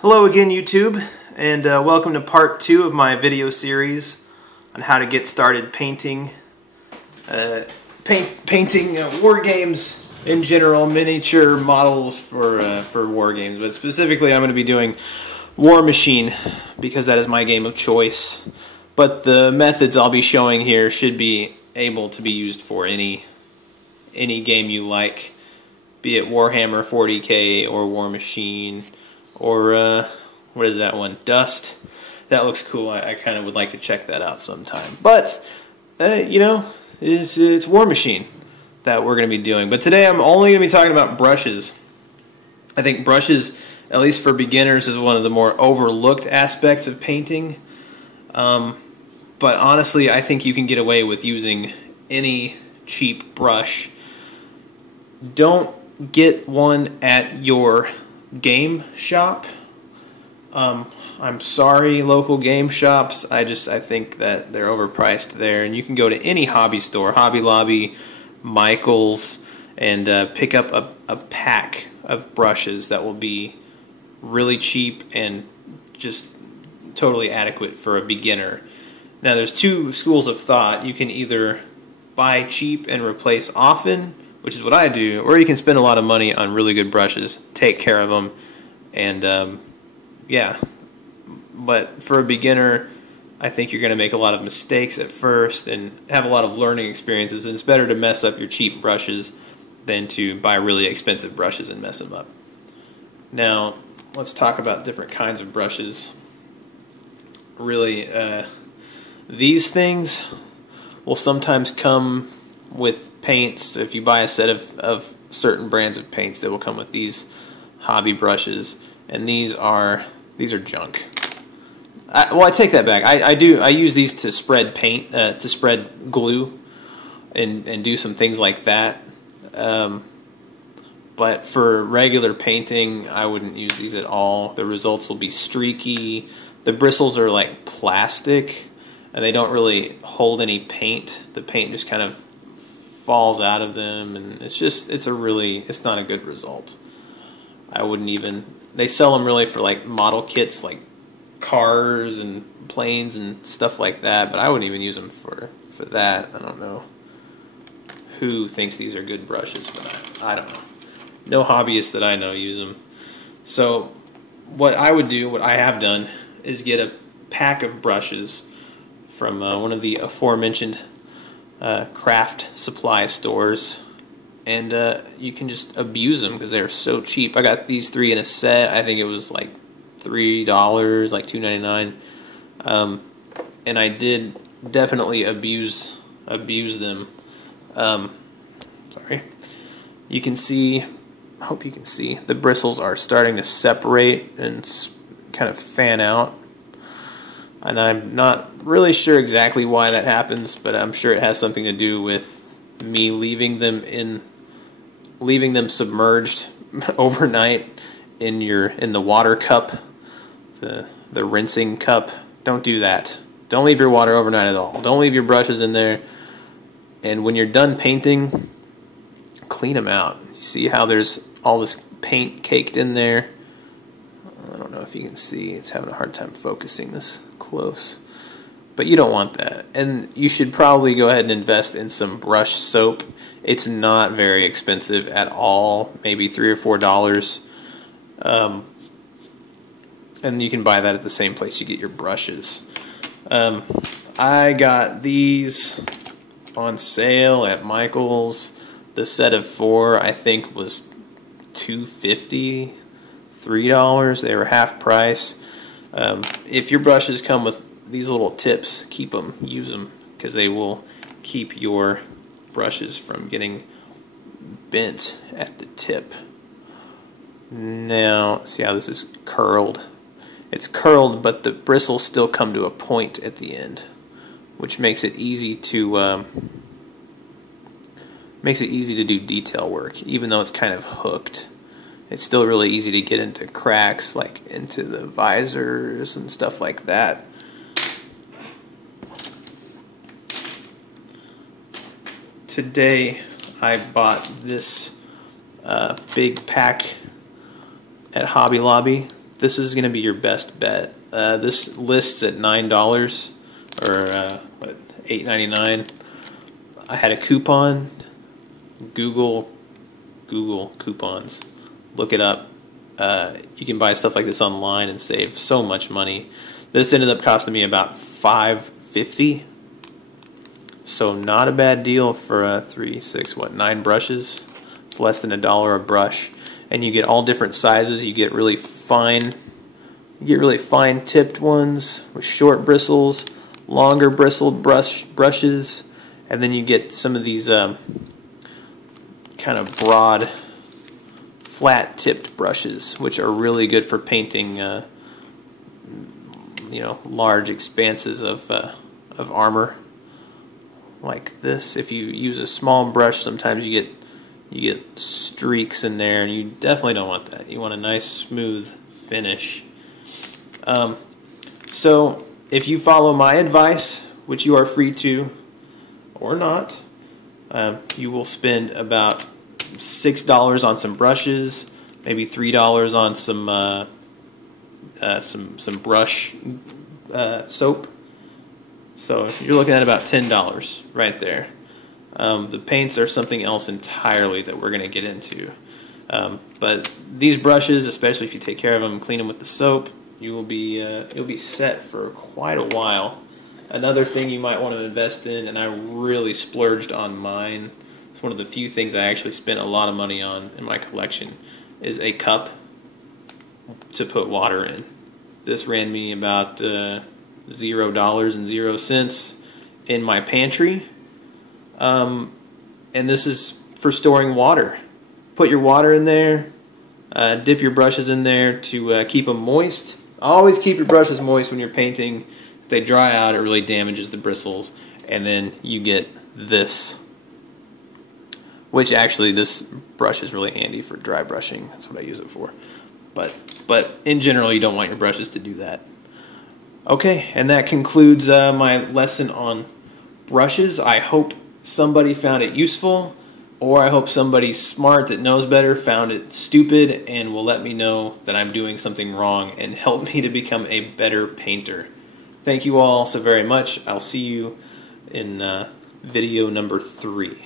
Hello again, YouTube, and welcome to part 2 of my video series on how to get started painting war games in general, miniature models for war games. But specifically, I'm going to be doing Warmachine because that is my game of choice. But the methods I'll be showing here should be able to be used for any game you like, be it Warhammer 40K or Warmachine. Or, what is that one? Dust. That looks cool. I kind of would like to check that out sometime. But, you know, it's Warmachine that we're going to be doing. But today I'm only going to be talking about brushes. I think brushes, at least for beginners, is one of the more overlooked aspects of painting. But honestly, I think you can get away with using any cheap brush. Don't get one at your game shop. I'm sorry, local game shops. I think that they're overpriced there, and you can go to any hobby store, Hobby Lobby, Michael's, and pick up a pack of brushes that will be really cheap and just totally adequate for a beginner. Now, there's two schools of thought. You can either buy cheap and replace often, which is what I do, or you can spend a lot of money on really good brushes, take care of them, and yeah. But for a beginner, I think you're going to make a lot of mistakes at first and have a lot of learning experiences, and it's better to mess up your cheap brushes than to buy really expensive brushes and mess them up. Now, let's talk about different kinds of brushes. Really, these things will sometimes come with paints. If you buy a set of certain brands of paints, that will come with these hobby brushes, and these are junk. Well, I take that back. I use these to spread paint, to spread glue, and do some things like that. But for regular painting, I wouldn't use these at all. The results will be streaky. The bristles are like plastic, and they don't really hold any paint. The paint just kind of falls out of them, and it's not a good result. I wouldn't even, they sell them really for like model kits, like cars and planes and stuff like that, but I wouldn't even use them for that. I don't know who thinks these are good brushes, but I don't know. No hobbyists that I know use them. So what I would do, what I have done, is get a pack of brushes from one of the aforementioned craft supply stores, and you can just abuse them because they're so cheap. I got these 3 in a set. I think it was like $3, like $2.99, and I did definitely abuse them. Sorry, you can see. I hope you can see the bristles are starting to separate and kind of fan out. And I'm not really sure exactly why that happens, but I'm sure it has something to do with me leaving them submerged overnight in the water cup, the rinsing cup. Don't do that. Don't leave your water overnight at all. Don't leave your brushes in there. And when you're done painting, clean them out. You see how there's all this paint caked in there? I don't know if you can see. It's having a hard time focusing this close. But you don't want that. And you should probably go ahead and invest in some brush soap. It's not very expensive at all. Maybe $3 or $4. And you can buy that at the same place you get your brushes. I got these on sale at Michael's. The set of 4, I think, was $2.50. $3. They were half price. If your brushes come with these little tips, keep them, use them, because they will keep your brushes from getting bent at the tip. Now, see how this is curled? It's curled, but the bristles still come to a point at the end, which makes it easy to do detail work, even though it's kind of hooked. It's still really easy to get into cracks, like into the visors and stuff like that. Today I bought this big pack at Hobby Lobby. this is going to be your best bet. This lists at $9 or what, $8.99. I had a coupon. Google coupons. Look it up. You can buy stuff like this online and save so much money. This ended up costing me about $5.50. So not a bad deal for 3, 6, 9 brushes. It's less than $1 a brush, and you get all different sizes. You get really fine tipped ones with short bristles, longer bristled brushes, and then you get some of these kind of broad, flat tipped brushes, which are really good for painting, large expanses of armor. Like this. If you use a small brush, sometimes you get streaks in there, and you definitely don't want that. You want a nice smooth finish. So if you follow my advice, which you are free to or not, you will spend about $6 on some brushes, maybe $3 on some brush soap. So you're looking at about $10 right there. The paints are something else entirely that we're going to get into. But these brushes, especially if you take care of them and clean them with the soap, you'll be set for quite a while. Another thing you might want to invest in, and I really splurged on mine, it's one of the few things I actually spent a lot of money on in my collection, is a cup to put water in. This ran me about $0.00 in my pantry, and this is for storing water. Put your water in there, dip your brushes in there to keep them moist. Always keep your brushes moist when you're painting. If they dry out, it really damages the bristles, and then you get this, which actually this brush is really handy for dry brushing. That's what I use it for. But in general, you don't want your brushes to do that. Okay, and that concludes my lesson on brushes. I hope somebody found it useful, or I hope somebody smart that knows better found it stupid and will let me know that I'm doing something wrong and help me to become a better painter. Thank you all so very much. I'll see you in video number 3.